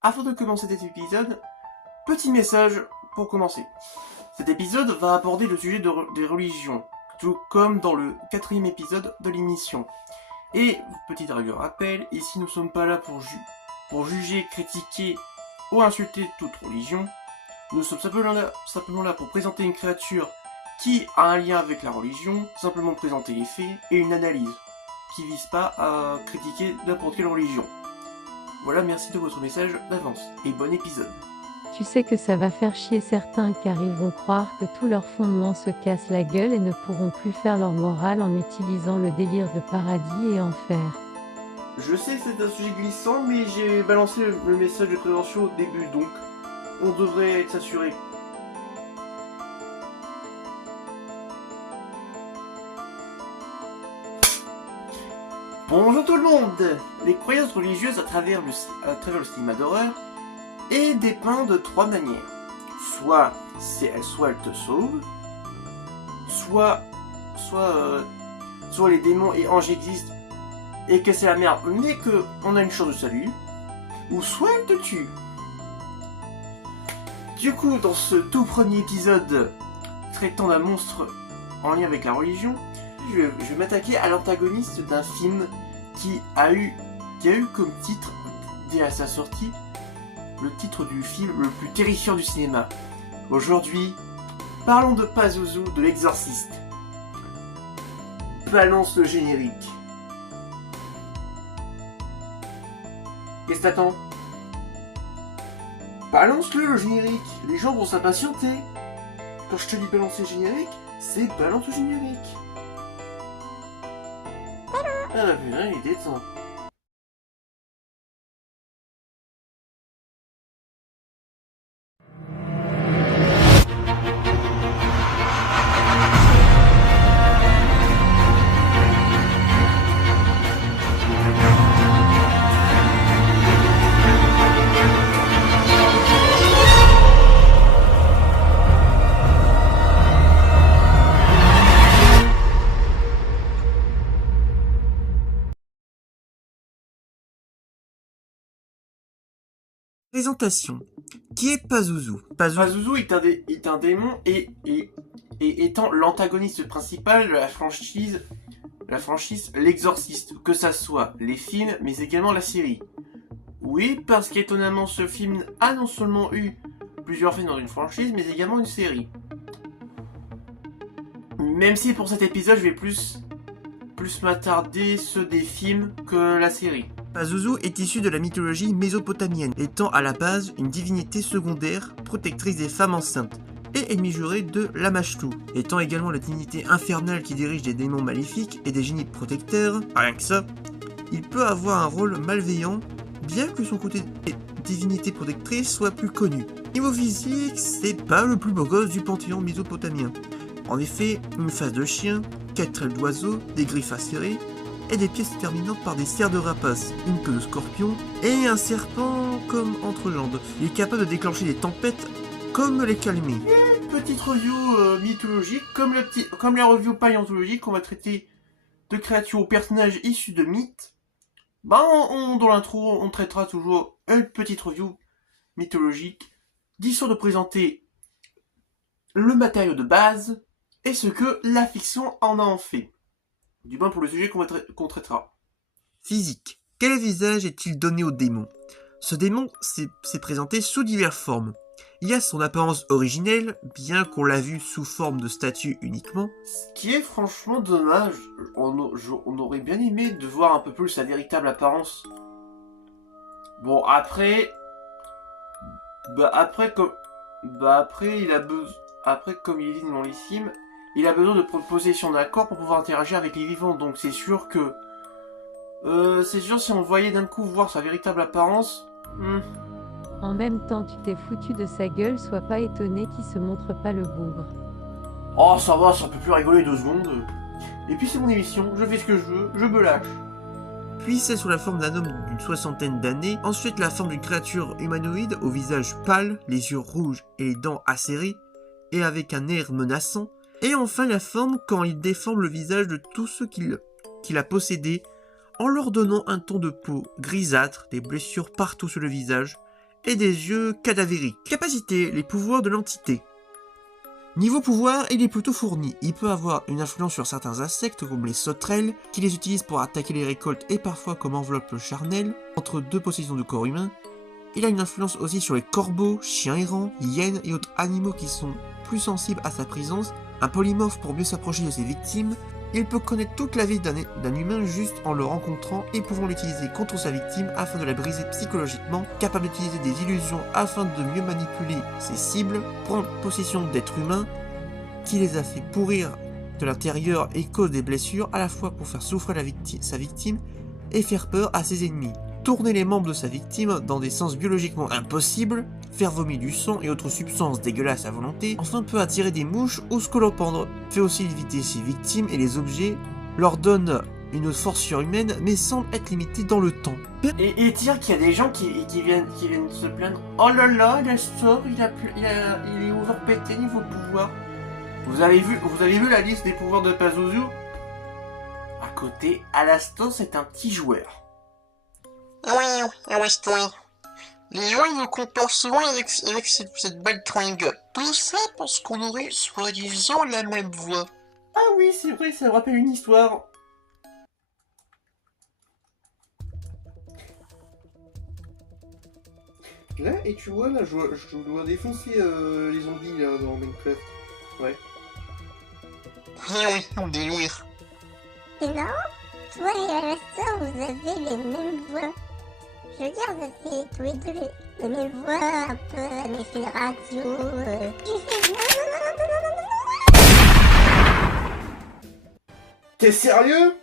Avant de commencer cet épisode, petit message pour commencer. Cet épisode va aborder le sujet des religions, tout comme dans le 4e épisode de l'émission. Et, petit rappel, ici nous ne sommes pas là pour juger, critiquer ou insulter toute religion. Nous sommes simplement là pour présenter une créature qui a un lien avec la religion, simplement présenter les faits et une analyse, qui vise pas à critiquer n'importe quelle religion. Voilà, merci de votre message d'avance, et bon épisode. Tu sais que ça va faire chier certains car ils vont croire que tous leurs fondements se cassent la gueule et ne pourront plus faire leur morale en utilisant le délire de paradis et enfer. Je sais que c'est un sujet glissant, mais j'ai balancé le message de prévention au début, donc on devrait s'assurer. Bonjour tout le monde. Les croyances religieuses à travers le cinéma d'horreur est dépeint de trois manières. Soit elles te sauvent, soit les démons et anges existent et que c'est la merde, mais qu'on a une chance de salut, ou soit elles te tuent. Du coup, dans ce tout premier épisode traitant d'un monstre en lien avec la religion, je vais m'attaquer à l'antagoniste d'un film qui a eu comme titre, dès à sa sortie, le titre du film le plus terrifiant du cinéma. Aujourd'hui, parlons de Pazuzu, de l'exorciste. Balance le générique. Qu'est-ce que t'attends? Balance-le générique, les gens vont s'impatienter. Quand je te dis balancer le générique, c'est balance le générique. Ah putain, il était temps. Présentation. Qui est Pazuzu? Pazuzu est un démon et étant l'antagoniste principal de la franchise L'Exorciste, que ça soit les films mais également la série. Oui, parce qu'étonnamment ce film a non seulement eu plusieurs films dans une franchise mais également une série. Même si pour cet épisode je vais plus m'attarder ceux des films que la série. Pazuzu est issu de la mythologie mésopotamienne, étant à la base une divinité secondaire, protectrice des femmes enceintes, et ennemi juré de Lamashtu, étant également la divinité infernale qui dirige des démons maléfiques et des génies protecteurs. Rien que ça, il peut avoir un rôle malveillant, bien que son côté divinité protectrice soit plus connu. Niveau physique, c'est pas le plus beau gosse du panthéon mésopotamien. En effet, une face de chien, 4 ailes d'oiseau, des griffes acérées, et des pièces se terminant par des serres de rapace, une queue de scorpion, et un serpent comme entrejambe. Il est capable de déclencher des tempêtes comme les calmer. Petite review mythologique, comme la review paléontologique, on va traiter de créatures ou personnages issus de mythes. Dans l'intro, on traitera toujours une petite review mythologique, d'histoire de présenter le matériau de base et ce que la fiction en fait. Du moins pour le sujet qu'on traitera. Physique. Quel visage est-il donné au démon? Ce démon s'est présenté sous diverses formes. Il y a son apparence originelle, bien qu'on l'a vu sous forme de statue uniquement. Ce qui est franchement dommage. On aurait bien aimé de voir un peu plus sa véritable apparence. Bon, après, comme il est dit dans les films, il a besoin de possession d'un corps pour pouvoir interagir avec les vivants. Donc c'est sûr que si on voyait d'un coup voir sa véritable apparence. En même temps, tu t'es foutu de sa gueule, sois pas étonné qu'il se montre pas le bougre. Oh, ça va, ça peut plus rigoler 2 secondes. Et puis c'est mon émission, je fais ce que je veux, je me lâche. Puis c'est sous la forme d'un homme d'une 60aine d'années, ensuite la forme d'une créature humanoïde au visage pâle, les yeux rouges et les dents acérées, et avec un air menaçant, et enfin la forme quand il déforme le visage de tous ceux qu'il a possédés, en leur donnant un ton de peau grisâtre, des blessures partout sur le visage, et des yeux cadavériques. Capacité, les pouvoirs de l'entité. Niveau pouvoir, il est plutôt fourni. Il peut avoir une influence sur certains insectes comme les sauterelles, qui les utilisent pour attaquer les récoltes et parfois comme enveloppe charnelle, entre deux possessions de corps humain. Il a une influence aussi sur les corbeaux, chiens errants, hyènes et autres animaux qui sont plus sensibles à sa présence. Un polymorphe pour mieux s'approcher de ses victimes. Il peut connaître toute la vie d'un humain juste en le rencontrant et pouvant l'utiliser contre sa victime afin de la briser psychologiquement, capable d'utiliser des illusions afin de mieux manipuler ses cibles, prendre possession d'êtres humains qui les a fait pourrir de l'intérieur et cause des blessures à la fois pour faire souffrir sa victime et faire peur à ses ennemis. Tourner les membres de sa victime dans des sens biologiquement impossibles, faire vomir du sang et autres substances dégueulasses à volonté, enfin peut attirer des mouches ou scolopendres, fait aussi éviter ses victimes et les objets, leur donne une force surhumaine mais semble être limité dans le temps. Et dire qu'il y a des gens qui viennent se plaindre. Oh là là, Alastor, il est overpété niveau pouvoir. Vous avez vu la liste des pouvoirs de Pazuzu? À côté, Alastor c'est un petit joueur. Oui, Alastor. Les gens ils le comparent souvent avec cette belle tringue. Tout ça parce qu'on aurait soi-disant la même voix. Ah oui, c'est vrai, ça me rappelle une histoire. Là, et tu vois, là, je dois défoncer les zombies là dans Minecraft. Ouais. Oui, on délire. Et non, toi et Alastor, vous avez les mêmes voix. Je veux dire, vous avez tous les deux les mêmes voix, un peu à l'effet de radio. Tu fais T'es sérieux?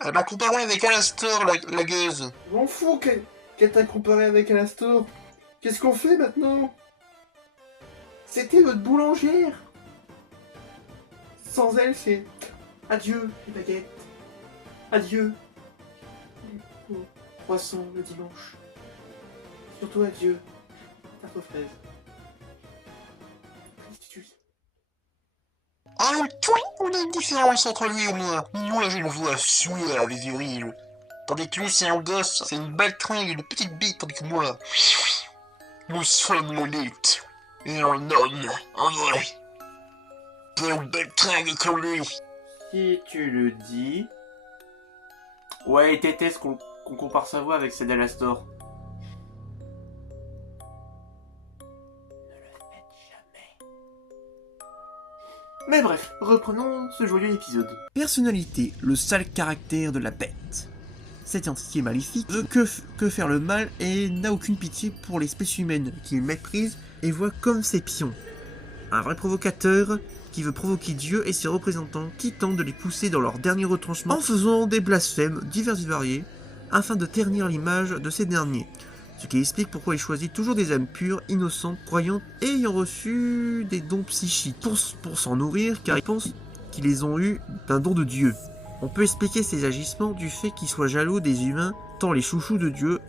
Elle m'a comparé avec Alastor, la gueuse. Je m'en fous qu'elle t'a comparé avec Alastor. Qu'est-ce qu'on fait maintenant? C'était notre boulangère. Sans elle, c'est adieu les baguettes. Adieu les croissants le dimanche. Surtout adieu, tarte aux fraises. Restitue. Ah, toi, on a une différence entre lui et moi. Moi, j'ai une voix suave et virile. Tandis que lui, c'est un gosse, c'est une belle tringue, une petite bite, tandis que moi... Nous sommes l'élite. Et un homme, un vrai. Pas une belle tringue comme lui. Si tu le dis... Ouais, Tétès qu'on compare sa voix avec celle d'Alastor. Mais bref, reprenons ce joyeux épisode. Personnalité, le sale caractère de la bête. Cette entité maléfique veut que faire le mal et n'a aucune pitié pour l'espèce humaine, qu'il méprise et voit comme ses pions. Un vrai provocateur qui veut provoquer Dieu et ses représentants qui tentent de les pousser dans leur dernier retranchement en faisant des blasphèmes divers et variés afin de ternir l'image de ces derniers. Ce qui explique pourquoi il choisit toujours des âmes pures, innocentes, croyantes et ayant reçu des dons psychiques pour s'en nourrir car ils pensent qu'ils les ont eus d'un don de Dieu. On peut expliquer ses agissements du fait qu'il soit jaloux des humains, tant les chouchous de Dieu,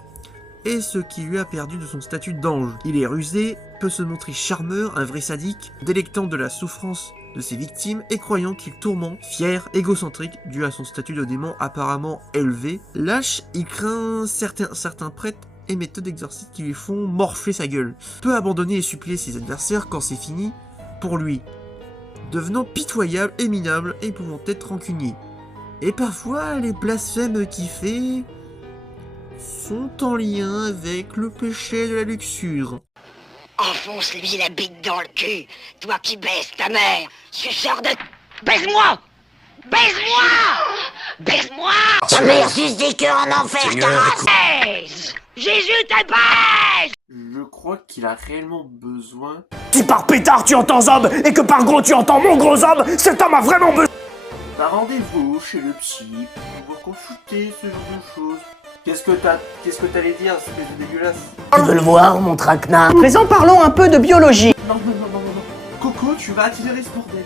et ce qui lui a perdu de son statut d'ange. Il est rusé, peut se montrer charmeur, un vrai sadique, délectant de la souffrance de ses victimes et croyant qu'il tourmente, fier, égocentrique, dû à son statut de démon apparemment élevé. Lâche, il craint certains prêtres et méthodes d'exorcisme qui lui font morfler sa gueule. Peut abandonner et supplier ses adversaires quand c'est fini pour lui, devenant pitoyable et minable et pouvant être rancunier. Et parfois, les blasphèmes qu'il fait sont en lien avec le péché de la luxure. Enfonce-lui la bite dans le cul, toi qui baisses ta mère, suceur de... Baise-moi! Baise-moi! Baise-moi! Ta mère suce des queues en enfer, carasse! Baise! Jésus te baise! Je crois qu'il a réellement besoin... Si par pétard tu entends zob et que par gros tu entends mon gros zob, cet homme a vraiment besoin... T'as rendez-vous chez le psy pour pouvoir consulter ce genre de choses. Qu'est-ce que t'allais dire, espèce de dégueulasse? Tu veux le voir, mon traquenard? À présent, parlons un peu de biologie. Non. Coco, tu vas accélérer ce bordel.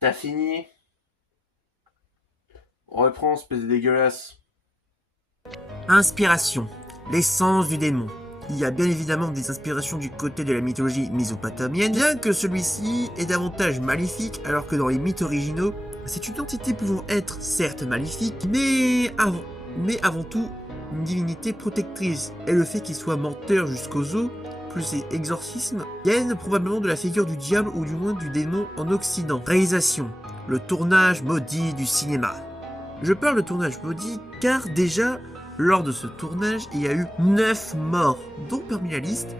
T'as fini? On reprend, espèce de dégueulasse. Inspiration. L'essence du démon. Il y a bien évidemment des inspirations du côté de la mythologie mésopotamienne, bien que celui-ci est davantage maléfique, alors que dans les mythes originaux, c'est une entité pouvant être certes maléfique, mais avant tout une divinité protectrice. Et le fait qu'il soit menteur jusqu'aux os, plus ses exorcismes, viennent probablement de la figure du diable ou du moins du démon en Occident. Réalisation. Le tournage maudit du cinéma. Je parle de tournage maudit car déjà, lors de ce tournage, il y a eu 9 morts, dont parmi la liste,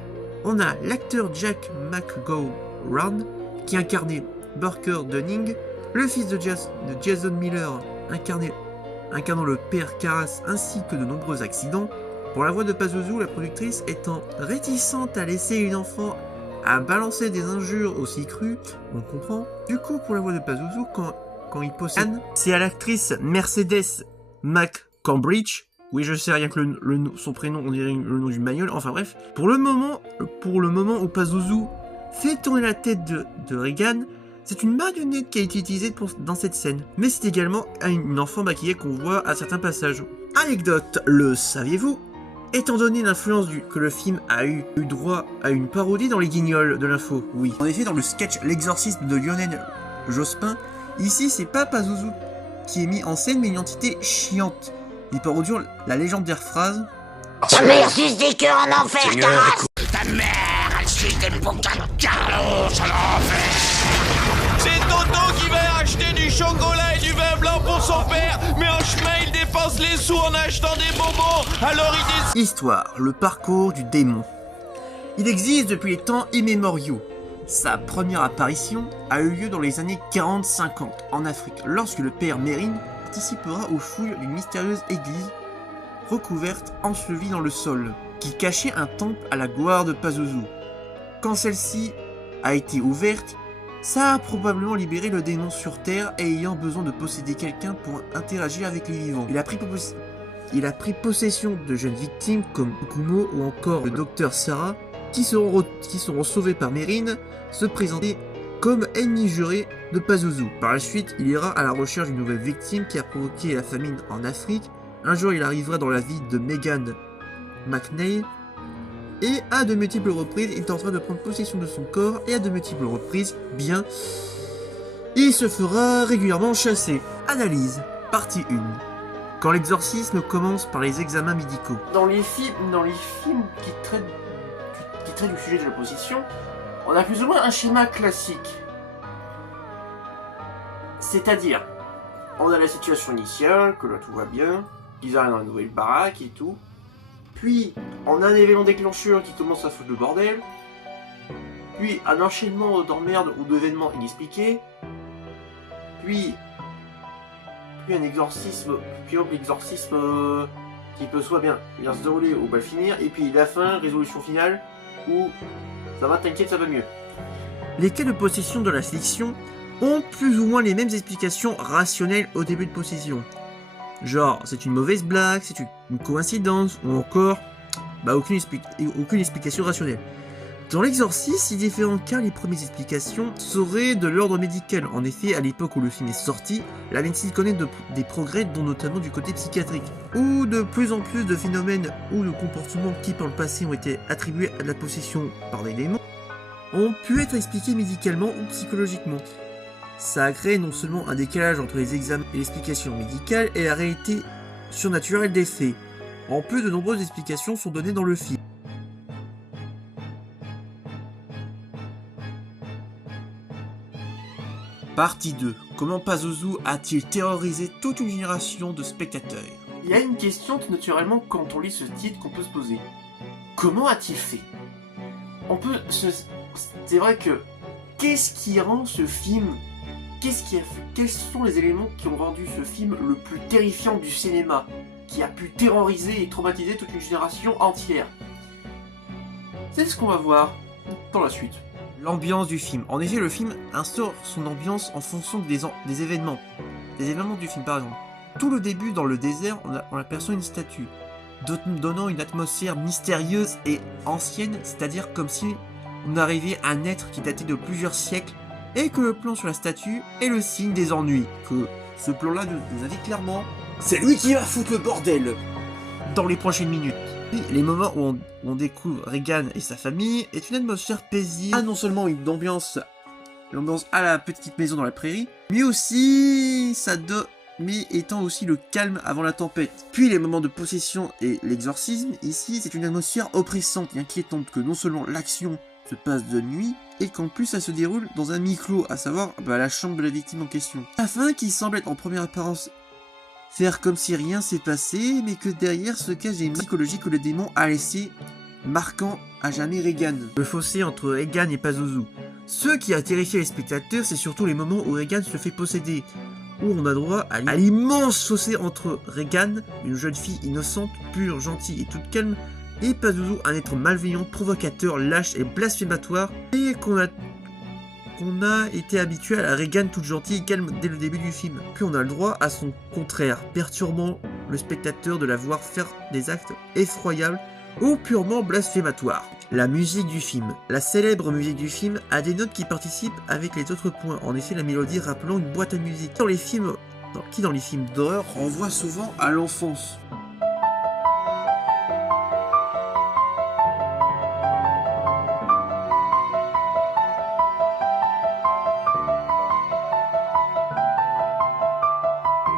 on a l'acteur Jack McGowan qui incarnait Burker Dunning, le fils de Jason Miller incarnant le père Karras ainsi que de nombreux accidents. Pour la voix de Pazuzu, la productrice étant réticente à laisser une enfant à balancer des injures aussi crues, on comprend. Du coup, pour la voix de Pazuzu, quand il possède Anne, c'est à l'actrice Mercedes McCambridge. Oui, je sais, rien que son prénom, on dirait le nom du magnol. Enfin bref, pour le moment où Pazuzu fait tourner la tête de Regan, c'est une marionnette qui a été utilisée dans cette scène. Mais c'est également une enfant maquillée qu'on voit à certains passages. Anecdote, le saviez-vous? Étant donné l'influence que le film a eu droit à une parodie dans les guignols de l'info, oui. En effet, dans le sketch L'exorcisme de Lionel Jospin, ici c'est pas Pazuzu qui est mis en scène, mais une entité chiante. Il parodie la légendaire phrase Ta mère suce des cœurs en enfer, Carras. Ta mère, elle suce des bouquins de Carlos en enfer. C'est Toto qui va acheter du chocolat et du vin blanc pour son père, mais en chemin il dépense les sous en achetant des bonbons, alors il décide... Histoire, le parcours du démon. Il existe depuis les temps immémoriaux. Sa première apparition a eu lieu dans les années 40-50 en Afrique, lorsque le père Mérine participera aux fouilles d'une mystérieuse église recouverte, ensevelie dans le sol, qui cachait un temple à la gloire de Pazuzu. Quand celle-ci a été ouverte, ça a probablement libéré le démon sur Terre et ayant besoin de posséder quelqu'un pour interagir avec les vivants. Il a pris possession de jeunes victimes comme Okumo ou encore le docteur Sarah, qui seront sauvés par Mérine, se présenter comme ennemi juré de Pazuzu. Par la suite, il ira à la recherche d'une nouvelle victime qui a provoqué la famine en Afrique. Un jour, il arrivera dans la vie de Megan McNeil, et à de multiples reprises, il tentera de prendre possession de son corps, et à de multiples reprises, bien, il se fera régulièrement chasser. Analyse, partie 1. Quand l'exorcisme commence par les examens médicaux. Dans les films qui traitent du sujet de la possession, on a plus ou moins un schéma classique. C'est-à-dire, on a la situation initiale, que là tout va bien, ils arrivent dans la nouvelle baraque et tout. Puis, on a un événement déclencheur qui commence à foutre le bordel. Puis, un enchaînement d'emmerdes ou d'événements inexpliqués. Puis un exorcisme, l'exorcisme qui peut soit bien se dérouler ou mal finir. Et puis la fin, résolution finale, où ça va, t'inquiète, ça va mieux. Les cas de possession de la fiction ont plus ou moins les mêmes explications rationnelles au début de possession. Genre, c'est une mauvaise blague, c'est une coïncidence, ou encore, aucune explication rationnelle. Dans l'exorcisme, c'est différent car les premières explications seraient de l'ordre médical. En effet, à l'époque où le film est sorti, la médecine connaît des progrès, dont notamment du côté psychiatrique, où de plus en plus de phénomènes ou de comportements qui par le passé ont été attribués à de la possession par des démons, ont pu être expliqués médicalement ou psychologiquement. Ça a créé non seulement un décalage entre les examens et l'explication médicale et la réalité surnaturelle des faits. En plus, de nombreuses explications sont données dans le film. Partie 2. Comment Pazuzu a-t-il terrorisé toute une génération de spectateurs? Il y a une question tout naturellement quand on lit ce titre qu'on peut se poser. Comment a-t-il fait? C'est vrai que qu'est-ce qui rend ce film? Quels sont les éléments qui ont rendu ce film le plus terrifiant du cinéma, qui a pu terroriser et traumatiser toute une génération entière? C'est ce qu'on va voir dans la suite. L'ambiance du film. En effet, le film instaure son ambiance en fonction des événements. Des événements du film, par exemple. Tout le début, dans le désert, on aperçoit une statue, donnant une atmosphère mystérieuse et ancienne, c'est-à-dire comme si on arrivait à un être qui datait de plusieurs siècles, et que le plan sur la statue est le signe des ennuis, que ce plan-là nous indique clairement c'est lui qui va foutre le bordel dans les prochaines minutes. Puis, les moments où on découvre Regan et sa famille est une atmosphère paisible, non seulement une ambiance à la petite maison dans la prairie, mais aussi mais étant aussi le calme avant la tempête. Puis les moments de possession et l'exorcisme, ici c'est une atmosphère oppressante et inquiétante que non seulement l'action se passe de nuit, et qu'en plus ça se déroule dans un mi-clos, à savoir la chambre de la victime en question. La fin qui semble être en première apparence faire comme si rien s'est passé, mais que derrière se cache des psychologies que le démon a laissé marquant à jamais Regan. Le fossé entre Regan et Pazuzu. Ce qui a terrifié les spectateurs, c'est surtout les moments où Regan se fait posséder, où on a droit à l'immense fossé entre Regan, une jeune fille innocente, pure, gentille et toute calme, et Pazuzu, un être malveillant, provocateur, lâche et blasphématoire, et qu'on a été habitué à la Regan toute gentille et calme dès le début du film. Puis on a le droit à son contraire, perturbant le spectateur de la voir faire des actes effroyables ou purement blasphématoires. La musique du film. La célèbre musique du film a des notes qui participent avec les autres points, en effet la mélodie rappelant une boîte à musique. Dans les films d'horreur renvoie souvent à l'enfance.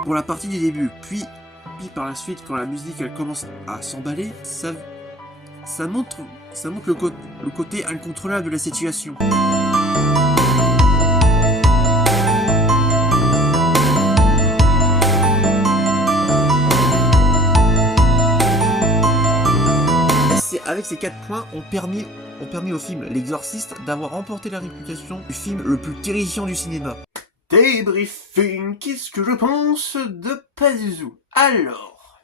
Pour la partie du début, puis par la suite, quand la musique elle commence à s'emballer, ça montre le côté incontrôlable de la situation. Avec ces 4 points, ont permis au film L'Exorciste d'avoir remporté la réputation du film le plus terrifiant du cinéma. Débriefing, qu'est-ce que je pense de Pazuzu? Alors,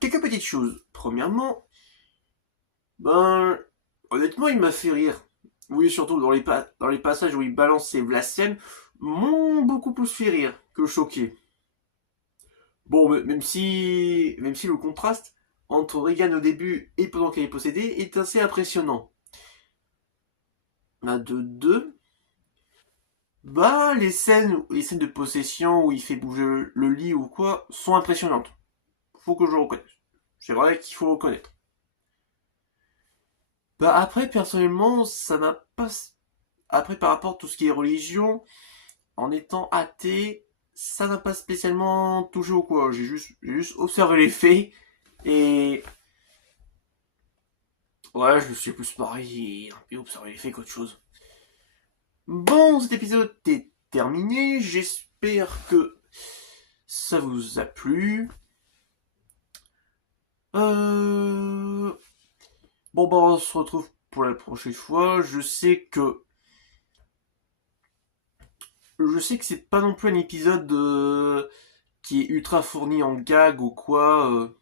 quelques petites choses. Premièrement, honnêtement, il m'a fait rire. Oui, surtout dans les passages où il balance ses blasphèmes, m'ont beaucoup plus fait rire que choqué. Bon, même si le contraste entre Regan au début et pendant qu'elle est possédée est assez impressionnant. De deux, les scènes de possession où il fait bouger le lit ou quoi sont impressionnantes. Faut que je le reconnaisse. C'est vrai qu'il faut le reconnaître. Après, personnellement, ça m'a pas... Après, par rapport à tout ce qui est religion, en étant athée, ça n'a pas spécialement touché au quoi. J'ai juste observé les faits et... Ouais, je me suis plus marié et observé les faits qu'autre chose. Bon, cet épisode est terminé. J'espère que ça vous a plu. Bon, on se retrouve pour la prochaine fois. Je sais que c'est pas non plus un épisode qui est ultra fourni en gag ou quoi.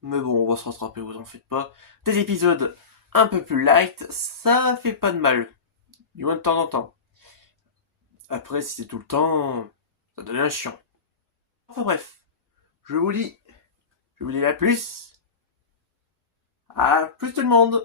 Mais bon, on va se rattraper, vous en faites pas. Des épisodes un peu plus light, ça fait pas de mal. Du moins de temps en temps. Après, si c'est tout le temps, ça devient chiant. Enfin bref, je vous dis à plus. À plus tout le monde.